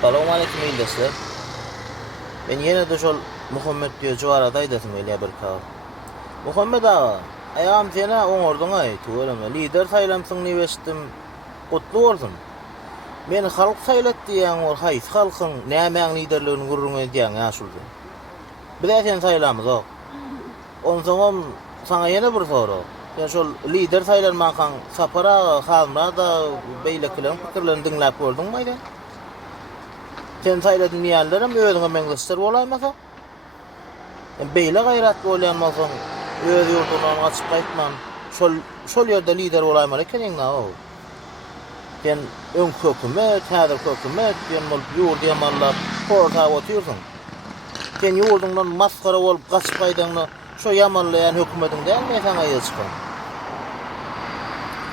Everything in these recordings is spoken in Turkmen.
Assalamu alaykum ýyldaşlar. Men ýene de şol Muhammed diýe jogara daýdasym gelýär bir kal. Muhammed ağa, aýam seni oňorduň aý, töwereme lider saýlamsyň diýip eşitdim. Gutly bolsun. Meni halk saýlat diýen ol haýs halkyň nämäň liderligini gurrun edýän ýaşuldy. Biz sen saýlamyzok. Onsoňam saňa ýene bir sorak. Sen şol lider saýlanmaň sapara halmra da beýlekilerin pikirlerini diňläp gördüňmi aýda? Sen saýladyn ýerlerim özüňe meňzeşler bolaýmasa? Beýle gaýratly bolýan bolsaň, öz ýurdundan gaçyp gaýtman, şol ýerde lider bolaýmaly ekeniň o. Sen öň hökümet, häzir hökümet diýen bolup ýurdu ýamanlap, portap otyrsyň. Sen ýurdundan maskara bolup gaçyp gaýdyňda şo ýamanlaýan hökümetiň dälmi saňa ýyçkan?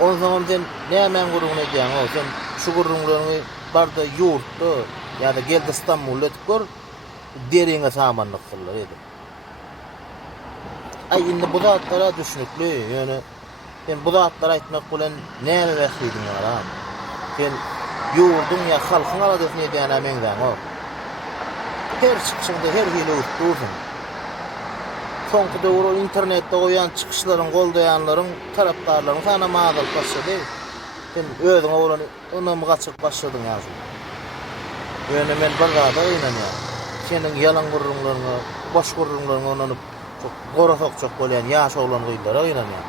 Onsoňam sen nämen gurrun edýän o? Sen şu gurrunlaryny barda ýurtda ýa-da geldi İstanbulda etip gör, deriňe samanlyk kıllar edi. Ay indi bu zatlara düşnükli, ýöne sen bu zatlara aýtmak bilen näme wagtyň bar? Sen ýurdun ýa halkyň aradasyny edýän meňden o. Her çykyşynda her hili urtdursun. Soňky döwür internetde goýan çykyşlaryň goldaýanlaryň tarapdarlaryň sana magal başlady. Sen özüňe bolan onamy gaçyp başladyň ýaşy. Ýöne men bir zada oýnanýar. Seniň ýalan gurrunlaryňa, boş gurrunlaryňa onanyp çok gorasok çok bolýan ýaş oglan goýdlara oýnanýar.